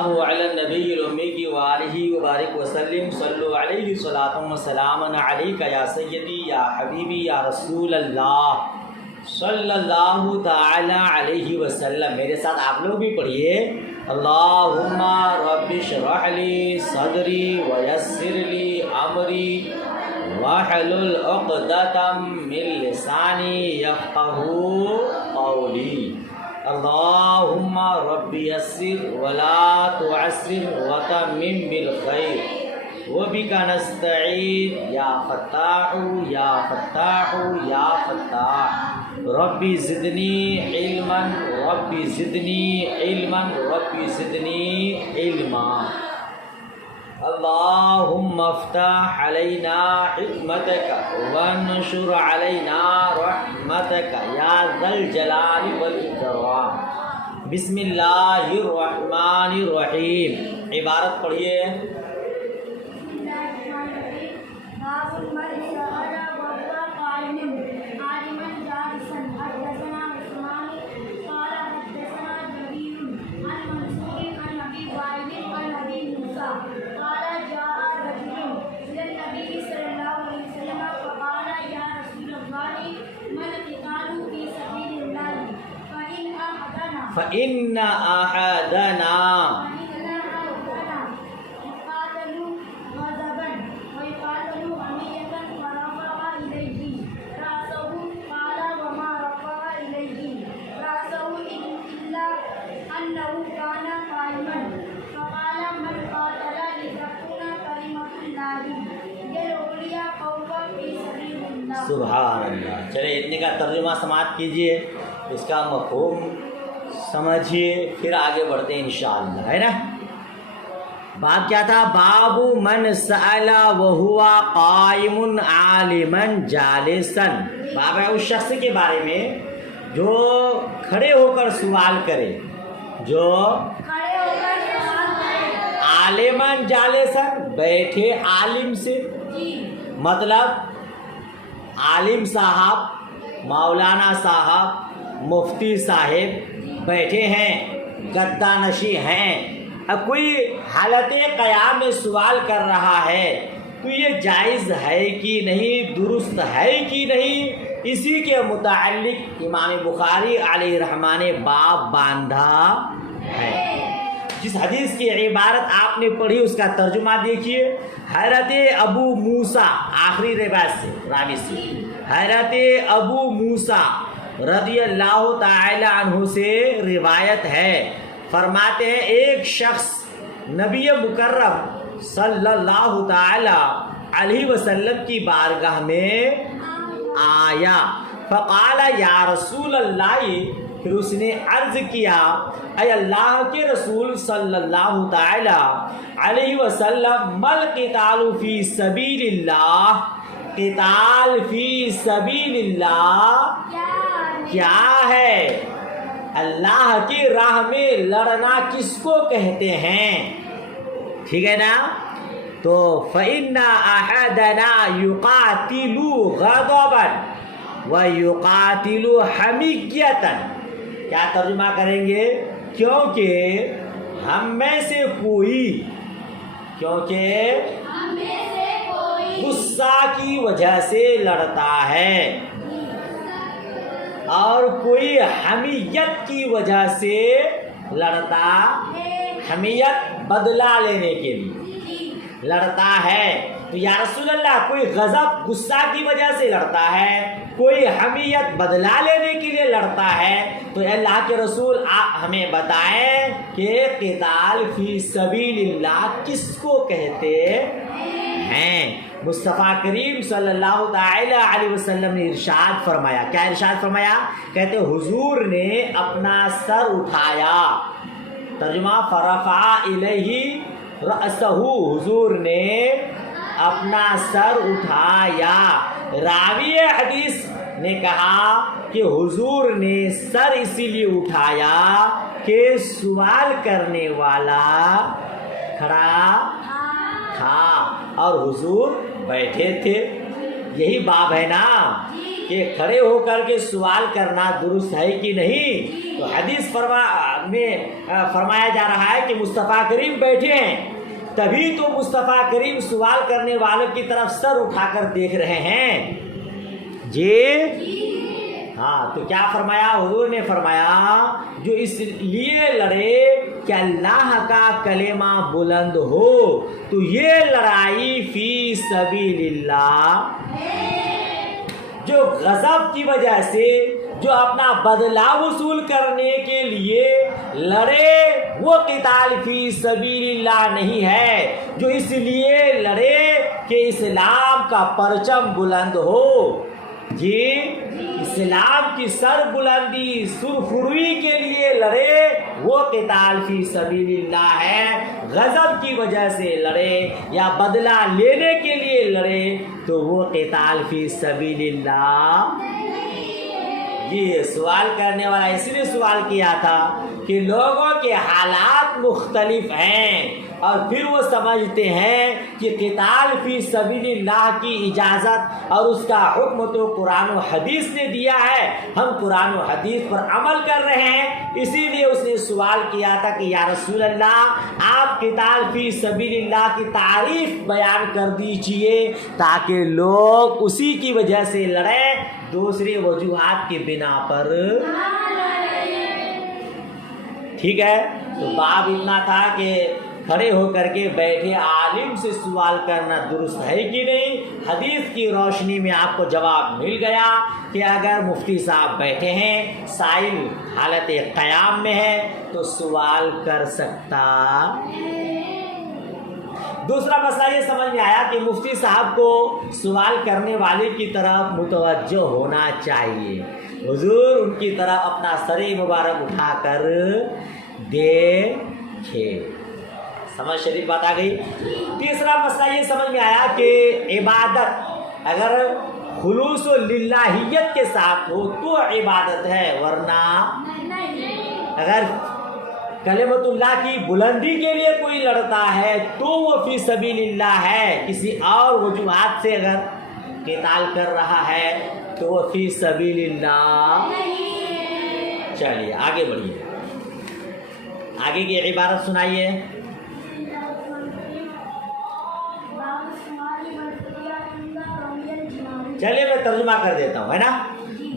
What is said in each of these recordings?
اللہ علی النبی الامی وآلہ وبارک وسلم صلو علیہ صلاۃ و سلام علیک یا سیدی یا حبیبی یا رسول اللہ صلی اللہ تعالی علیہ وسلم۔ میرے ساتھ آپ لوگ بھی پڑھیے، اللہم رب اشرح لی صدری ویسر لی امری واحلل عقدۃ من لسانی یفقہوا قولی۔ اللہم رب یسر ولا تعسر وتمم بالخیر وبک نستعین یا فتاح یا فتاح یا فتاح۔ ربی زدنی علما ربی زدنی علما ربی زدنی علما۔ اللہم افتح علینا حکمتک وانشر علینا رحمتک یا ذا الجلال والاکرام۔ بسم اللہ الرحمن الرحیم۔ عبارت پڑھیے۔ فَإِنَّ أَحَدَنَا سبحان اللہ۔ چلے اتنے کا ترجمہ سماعت کیجئے، اس کا مفہوم سمجھیے، پھر آگے بڑھتے ہیں انشاءاللہ، ہے نا۔ باب کیا تھا؟ باب من سأل وهو قائم عالما جالسا۔ باب ہے اس شخص کے بارے میں جو کھڑے ہو کر سوال کرے، جو عالما جالسا بیٹھے عالم سے، مطلب عالم صاحب، مولانا صاحب، مفتی صاحب بیٹھے ہیں، گدا نشی ہیں، اب کوئی حالت قیام میں سوال کر رہا ہے تو یہ جائز ہے کہ نہیں، درست ہے کہ نہیں، اسی کے متعلق امام بخاری علیہ رحمہ نے باب باندھا ہے۔ جس حدیث کی عبارت آپ نے پڑھی اس کا ترجمہ دیکھیے۔ حضرت ابو موسیٰ، آخری روایت سے، راوی سے، حضرت ابو موسیٰ رضی اللہ تعالی عنہ سے روایت ہے، فرماتے ہیں ایک شخص نبی مکرم صلی اللہ تعالی علیہ وسلم کی بارگاہ میں آیا، فقال یا رسول اللہ، پھر اس نے عرض کیا اے اللہ کے رسول صلی اللہ تعالی علیہ وسلم، مل قتال فی سبیل اللہ، قتال فی سبیل اللہ کیا ہے؟ اللہ کی راہ میں لڑنا کس کو کہتے ہیں؟ ٹھیک ہے نا۔ تو فَإِنَّ أَحَدَنَا يُقَاتِلُ غَضَبًا وَيُقَاتِلُ حَمِيَّةً۔ کیا ترجمہ کریں گے؟ کیونکہ ہم میں سے کوئی غصہ کی وجہ سے لڑتا ہے اور کوئی حمیت کی وجہ سے لڑتا، حمیت بدلہ لینے کے لیے لڑتا ہے۔ تو یا رسول اللہ، کوئی غضب غصہ کی وجہ سے لڑتا ہے، کوئی حمیت بدلہ لینے کے لیے لڑتا ہے، تو اے اللہ کے رسول آپ ہمیں بتائیں کہ قتال فی سبیل اللہ کس کو کہتے ہیں؟ مصطفیٰ کریم صلی اللہ تعالی علیہ وسلم نے ارشاد فرمایا، کیا ارشاد فرمایا؟ کہتے حضور نے اپنا سر اٹھایا، ترجمہ فرفع الیہ رأسہ، حضور نے اپنا سر اٹھایا۔ راوی حدیث نے کہا کہ حضور نے سر اسی لیے اٹھایا کہ سوال کرنے والا کھڑا تھا اور حضور بیٹھے تھے۔ یہی باب ہے نا، کہ کھڑے ہو کر کے سوال کرنا درست ہے کہ نہیں؟ تو حدیث میں فرمایا جا رہا ہے کہ مصطفیٰ کریم بیٹھے ہیں، تبھی تو مصطفیٰ کریم سوال کرنے والوں کی طرف سر اٹھا کر دیکھ رہے ہیں جی۔ ہاں، تو کیا فرمایا حضور نے؟ فرمایا جو اس لیے لڑے کہ اللہ کا کلمہ بلند ہو، تو یہ لڑائی فی سبیل اللہ، جو غضب کی وجہ سے، جو اپنا بدلہ وصول کرنے کے لیے لڑے، وہ قتال فی سبیل اللہ نہیں ہے۔ جو اس لیے لڑے کہ اسلام کا پرچم بلند ہو جی، اسلام کی سر بلندی، سرخروئی کے لیے لڑے، وہ قتال فی سبیل اللہ ہے۔ غضب کی وجہ سے لڑے یا بدلہ لینے کے لیے لڑے تو وہ قتال فی سبیل اللہ۔ یہ سوال کرنے والا اس لیے سوال کیا تھا کہ لوگوں کے حالات مختلف ہیں، اور پھر وہ سمجھتے ہیں کہ قتال فی سبیل اللہ کی اجازت اور اس کا حکم تو قرآن و حدیث نے دیا ہے، ہم قرآن و حدیث پر عمل کر رہے ہیں۔ اسی لیے اس نے سوال کیا تھا کہ یا رسول اللہ، آپ قتال فی سبیل اللہ کی تعریف بیان کر دیجئے تاکہ لوگ اسی کی وجہ سے لڑیں، دوسری وجوہات کی بنا پر۔ ٹھیک ہے، تو باب اتنا تھا کہ کھڑے ہو کر کے بیٹھے عالم سے سوال کرنا درست ہے کہ نہیں۔ حدیث کی روشنی میں آپ کو جواب مل گیا کہ اگر مفتی صاحب بیٹھے ہیں، سائل حالت قیام میں ہے، تو سوال کر سکتا۔ دوسرا مسئلہ یہ سمجھ میں آیا کہ مفتی صاحب کو سوال کرنے والے کی طرف متوجہ ہونا چاہیے۔ حضور ان کی طرف اپنا سر مبارک اٹھا کر دیکھے۔ سمجھ شریف بات آ گئی۔ تیسرا مسئلہ یہ سمجھ میں آیا کہ عبادت اگر خلوص و للہیت کے ساتھ ہو تو عبادت ہے، ورنہ اگر کلمت اللہ کی بلندی کے لیے کوئی لڑتا ہے تو وہ فی سبیل اللہ ہے، کسی اور وجوہات سے اگر قتال کر رہا ہے تو وہ فی سبیل اللہ۔ چلیے آگے بڑھیے، آگے کی عبارت سنائیے۔ چلیے میں ترجمہ کر دیتا ہوں، ہے نا۔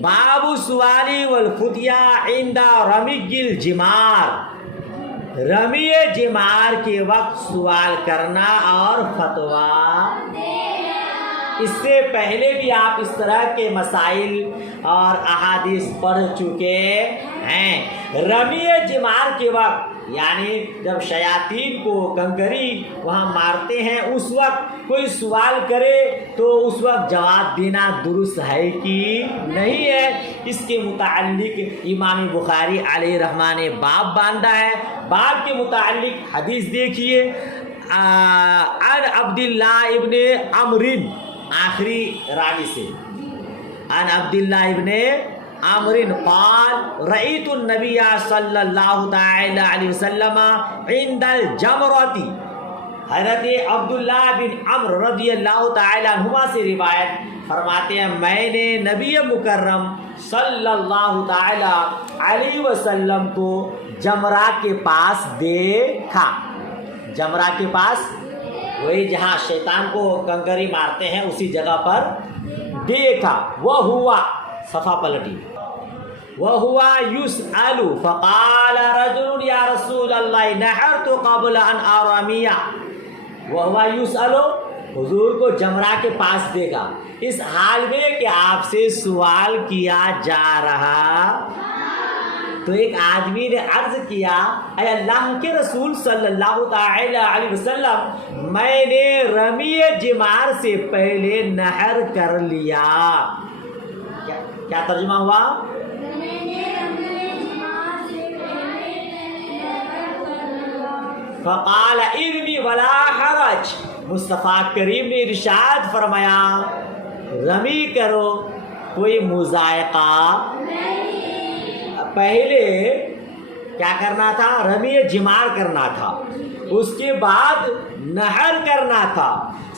باب سوالی والفتیا عند رمی الجمار، رمی جمار کے وقت سوال کرنا اور فتویٰ۔ اس سے پہلے بھی آپ اس طرح کے مسائل اور احادیث پڑھ چکے ہیں۔ رمی جمار کے وقت یعنی جب شیاطین کو کنکری وہاں مارتے ہیں، اس وقت کوئی سوال کرے تو اس وقت جواب دینا درست ہے کہ نہیں ہے، اس کے متعلق امام بخاری علیہ رحمہ نے باب باندھا ہے۔ باب کے متعلق حدیث دیکھیے، عن عبداللہ ابن عمرو، آخری راوی سے، عن عبداللہ ابن عمرو قال رأيت النبي صلی اللہ تعالی علیہ وسلم عند الجمرۃ۔ حضرت عبداللہ بن عمرو رضی اللہ تعالی عنہما سے روایت فرماتے ہیں، میں نے نبی مکرم صلی اللہ تعالی علیہ وسلم کو جمرہ کے پاس دیکھا۔ جمرہ کے پاس وہی جہاں شیطان کو کنکری مارتے ہیں اسی جگہ پر دیکھا۔ وہ ہوا صفحہ پلٹی، وَهُوَ يُسْأَلُ فَقَالَ رَجُلٌ يَا رَسُولَ اللَّهِ نَحَرْتُ قَبْلَ أَنْ أَرْمِيَ۔ وَهُوَ يُسْأَلُ، حضور کو جمرہ کے پاس دیکھا اس حال میں کہ آپ سے سوال کیا جا رہا۔ تو ایک آدمی نے عرض کیا، اے اللہ کے رسول صلی اللہ تعالی علیہ وسلم، میں نے رمی جمار سے پہلے نحر کر لیا۔ کیا ترجمہ ہوا؟ فقال ارمی ولا حرج، مصطفیٰ کریم نے ارشاد فرمایا رمی کرو، کوئی مضائقہ۔ پہلے کیا کرنا تھا؟ رمی جمار کرنا تھا، اس کے بعد نہر کرنا تھا۔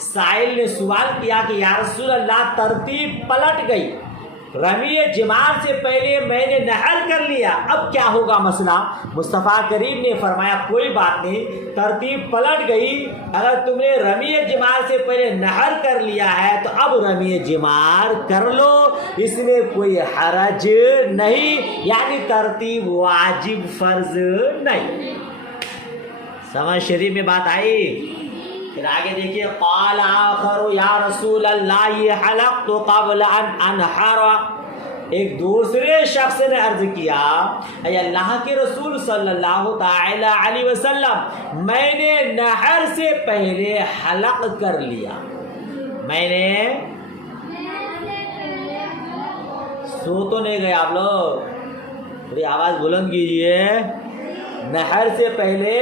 سائل نے سوال کیا کہ یا رسول اللہ ترتیب پلٹ گئی، رمی جمار سے پہلے میں نے نہر کر لیا، اب کیا ہوگا مسئلہ؟ مصطفیٰ کریم نے فرمایا کوئی بات نہیں، ترتیب پلٹ گئی، اگر تم نے رمی جمار سے پہلے نہر کر لیا ہے تو اب رمی جمار کر لو، اس میں کوئی حرج نہیں، یعنی ترتیب واجب فرض نہیں۔ سمجھ شریف میں بات آئی؟ پھر آگے دیکھیے، قال آخر یا رسول اللہ حلقت قبل ان انحر، ایک دوسرے شخص نے عرض کیا اے اللہ کے رسول صلی اللہ تعالی علیہ وسلم، میں نے نہر سے پہلے حلق کر لیا، میں نے سو تو نہیں گئے آپ لوگ، تھوڑی آواز بلند کیجئے، نہر سے پہلے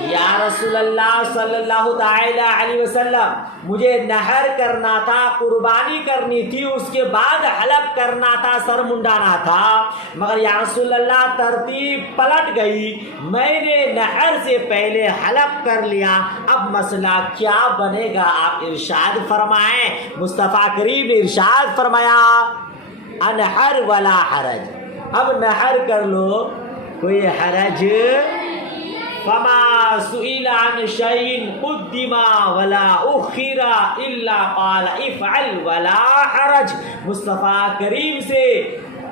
یا رسول اللہ صلی اللہ تعالی علیہ وسلم مجھے نہر کرنا تھا، قربانی کرنی تھی، اس کے بعد حلق کرنا تھا، سر منڈانا تھا، مگر یا رسول اللہ ترتیب پلٹ گئی، میں نے نہر سے پہلے حلق کر لیا، اب مسئلہ کیا بنے گا؟ آپ ارشاد فرمائیں۔ مصطفیٰ کریم نے ارشاد فرمایا انحر ولا حرج، اب نہر کر لو، کوئی حرج۔ فما سئل عن شيء قدم ولا اخر الا قال افعل ولا حرج، مصطفیٰ کریم سے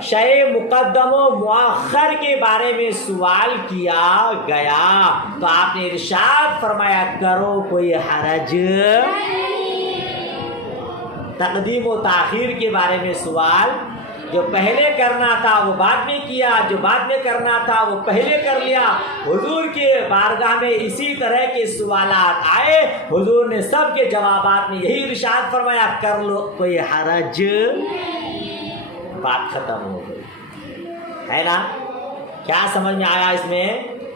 شے مقدم و مؤخر کے بارے میں سوال کیا گیا تو آپ نے ارشاد فرمایا کرو، کوئی حرج۔ تقدیم و تاخیر کے بارے میں سوال، جو پہلے کرنا تھا وہ بعد میں کیا، جو بعد میں کرنا تھا وہ پہلے کر لیا۔ حضور کے بارگاہ میں اسی طرح کے سوالات آئے، حضور نے سب کے جوابات میں یہی ارشاد فرمایا کر لو، کوئی حرج۔ بات ختم ہو گئی ہے نا؟ کیا سمجھ میں آیا اس میں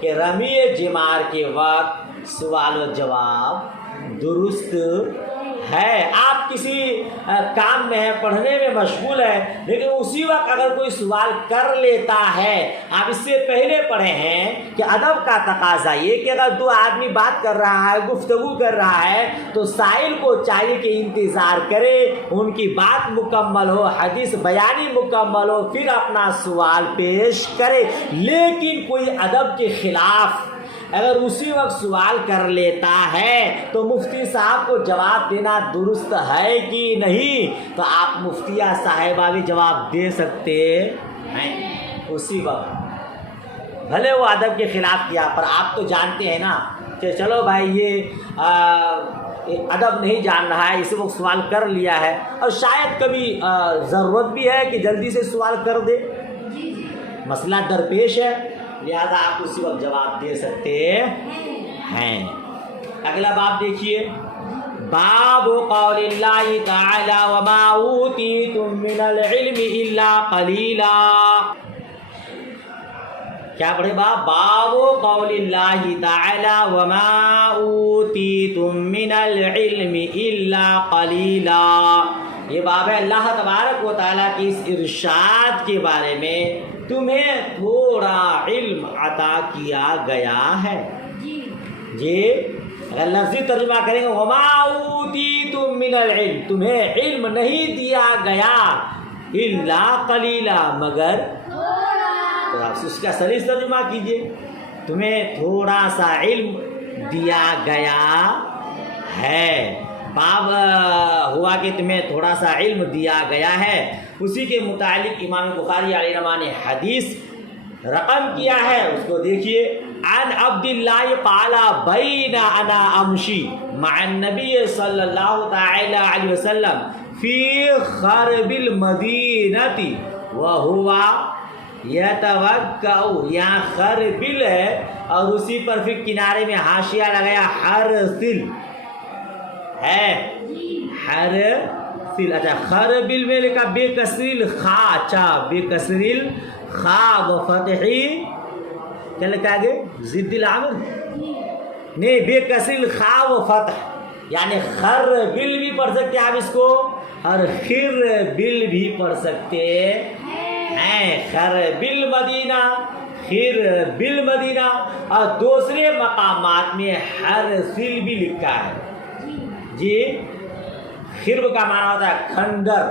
کہ رمی جمار کے وقت سوال و جواب درست ہے۔ آپ کسی کام میں ہے، پڑھنے میں مشغول ہے، لیکن اسی وقت اگر کوئی سوال کر لیتا ہے، آپ اس سے پہلے پڑھے ہیں کہ ادب کا تقاضا یہ کہ اگر دو آدمی بات کر رہا ہے، گفتگو کر رہا ہے تو سائل کو چاہیے کہ انتظار کرے، ان کی بات مکمل ہو، حدیث بیانی مکمل ہو، پھر اپنا سوال پیش کرے۔ لیکن کوئی ادب کے خلاف اگر اسی وقت سوال کر لیتا ہے تو مفتی صاحب کو جواب دینا درست ہے کہ نہیں؟ تو آپ مفتیہ صاحبہ بھی جواب دے سکتے ہیں اسی وقت، بھلے وہ ادب کے خلاف کیا، پر آپ تو جانتے ہیں نا کہ چلو بھائی یہ ادب نہیں جان رہا ہے، اسی وقت سوال کر لیا ہے، اور شاید کبھی ضرورت بھی ہے کہ جلدی سے سوال کر دے، مسئلہ درپیش ہے، لہذا آپ اسی وقت جواب دے سکتے ہیں۔ اگلا باب دیکھیے، باب قول اللہ تعالی وما اوتیتم من العلم الا قلیلا۔ کیا پڑھے باب؟ باب قول اللہ تعالی وما اوتیتم من العلم الا قلیلا، یہ باب ہے اللہ تبارک و تعالیٰ کی اس ارشاد کے بارے میں، تمہیں تھوڑا علم عطا کیا گیا ہے۔ جی اگر لفظی ترجمہ کریں گے وما اوتیتم من العلم، تمہیں علم نہیں دیا گیا، الا قلیلا، مگر، تو آپ اس کا صحیح ترجمہ کیجئے، تمہیں تھوڑا سا علم دیا گیا ہے۔ باب ہوا کہ تمہیں تھوڑا سا علم دیا گیا ہے، اسی کے متعلق امام بخاری علیہ رحمہ نے حدیث رقم کیا ہے، اس کو دیکھیے۔ عن عبداللہ قال بین انا امشی مع النبی صلی اللہ تعالی علیہ وسلم فی خرب المدینہ وہو یتوکأ، یہاں خربل ہے اور اسی پر پھر کنارے میں حاشیہ لگایا حرسل ہے، حرسل، اچھا خربل میں لکھا بے کسریل خا، اچھا بے کسریل خا و فتحی، کیا لکھا ہے ضد العامر، نہیں بے کسریل خا و فتح، یعنی خربل بھی پڑھ سکتے ہیں آپ اس کو، اور خربل بھی پڑھ سکتے ہیں، خربل مدینہ، خربل مدینہ، اور دوسرے مقامات میں حرسل بھی لکھا ہے۔ جی خرب کا معنی ہوتا ہے کھنڈر،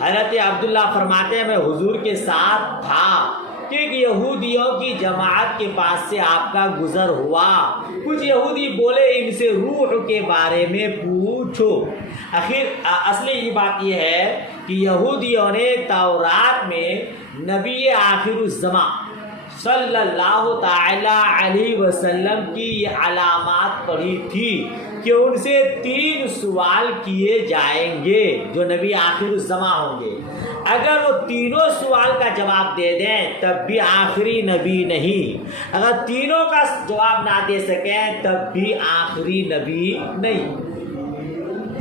حضرت عبداللہ فرماتے ہیں میں حضور کے ساتھ تھا کہ ایک یہودیوں کی جماعت کے پاس سے آپ کا گزر ہوا. کچھ یہودی بولے ان سے روح کے بارے میں پوچھو. اصلی یہ بات یہ ہے کہ یہودیوں نے تورات میں نبی آخر الزمان صلی اللہ تعالی علیہ وسلم کی یہ علامات پڑھی تھی کہ ان سے 3 سوال کیے جائیں گے جو نبی آخر الزمان ہوں گے. اگر وہ تینوں سوال کا جواب دے دیں تب بھی آخری نبی نہیں. اگر تینوں کا جواب نہ دے سکیں تب بھی آخری نبی نہیں.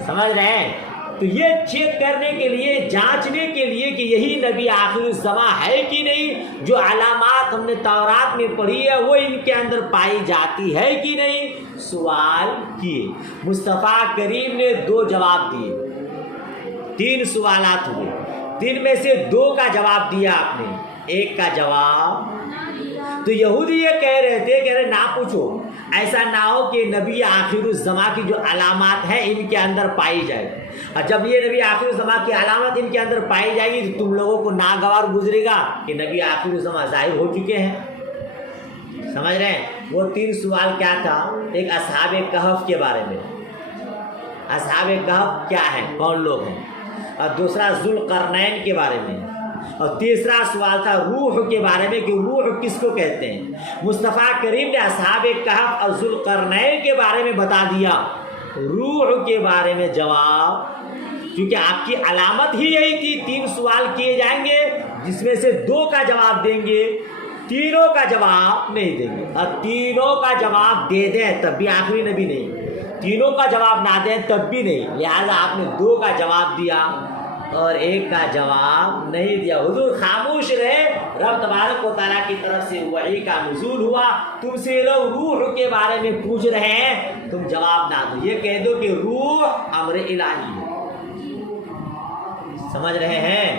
سمجھ رہے ہیں؟ تو یہ چیک کرنے کے لیے، جانچنے کے لیے کہ یہی نبی آخر الزمان ہے کہ نہیں، جو علامات ہم نے تورات میں پڑھی ہے وہ ان کے اندر پائی جاتی ہے کہ نہیں، سوال کیے. مصطفیٰ کریم نے 2 جواب دیے. 3 سوالات ہوئے، 3 میں سے 2 کا جواب دیا آپ نے، 1 کا جواب. تو یہودی یہ کہہ رہے تھے کہ نہ پوچھو، ایسا نہ ہو کہ نبی آخر الزمان کی جو علامات ہیں ان کے اندر پائی جائے. اور جب یہ نبی آخر الزمان کی علامت ان کے اندر پائی جائے گی تو تم لوگوں کو ناگوار گزرے گا کہ نبی آخر الزمان ظاہر ہو چکے ہیں. سمجھ رہے ہیں؟ وہ 3 سوال کیا تھا؟ ایک اصحاب کہف کے بارے میں، اصحاب کہف کیا ہیں، کون لوگ ہیں، اور دوسرا ذوالقرنین کے بارے میں، اور تیسرا سوال تھا روح کے بارے میں کہ روح کس کو کہتے ہیں. مصطفیٰ کریم نے اصحاب کہف اور ذوالقرنین کے بارے میں بتا دیا. روح کے بارے میں جواب، کیونکہ آپ کی علامت ہی یہی تھی 3 سوال کیے جائیں گے جس میں سے 2 کا جواب دیں گے، تینوں کا جواب نہیں دیں گے. اور تینوں کا جواب دے دیں تب بھی آخری نبی نہیں، تینوں کا جواب نہ دیں تب بھی نہیں. لہذا آپ نے 2 کا جواب دیا اور 1 کا جواب نہیں دیا. حضور خاموش رہے. رب تبارک و تعالیٰ کی طرف سے وحی کا نزول ہوا، تم سے لوگ روح کے بارے میں پوچھ رہے ہیں، تم جواب نہ دو، یہ کہہ دو کہ روح امر الہی ہے. سمجھ رہے ہیں؟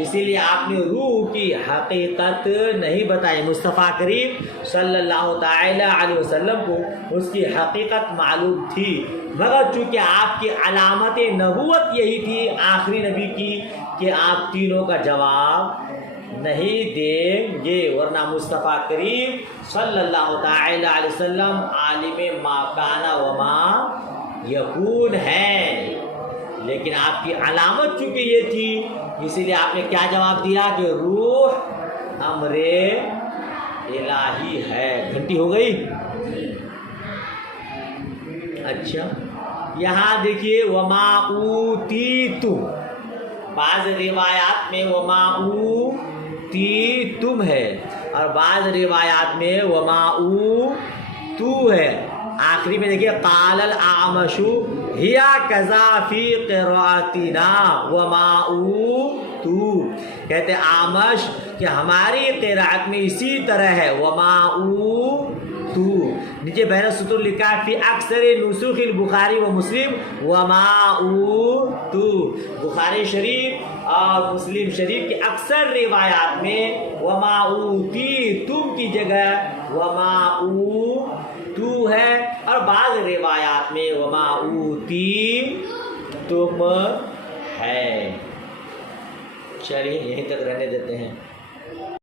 اسی لیے آپ نے روح کی حقیقت نہیں بتائی. مصطفیٰ کریم صلی اللہ تعالی علیہ وسلم کو اس کی حقیقت معلوم تھی، مگر چونکہ آپ کی علامت نبوت یہی تھی آخری نبی کی کہ آپ تینوں کا جواب نہیں دیں گے. ورنہ مصطفیٰ کریم صلی اللہ تعالی علیہ وسلم عالم ما کان وما یکون ہے، لیکن آپ کی علامت چونکہ یہ تھی اسی لیے آپ نے کیا جواب دیا کہ روح امر الہی ہے. گھنٹی ہو گئی. اچھا یہاں دیکھیے وما اوتیتم، بعض روایات میں وما اوتیتم ہے اور بعض روایات میں وما اوتو ہے. آخری میں دیکھیے قال الاعمش ہی کذا فی قراءتنا وما اوتو، کہتے اعمش کہ ہماری قراءت میں اسی طرح ہے وما اوتو. نیچے بین السطور لکھا ہے فی اکثر نسخ البخاری و مسلم وما اوتو. بخاری شریف اور مسلم شریف کی اکثر روایات میں وما اوتی تم کی جگہ وما اوتو ہے، اور بعض روایات میں وما اوتی تم ہے. چلیے یہیں تک رہنے دیتے ہیں.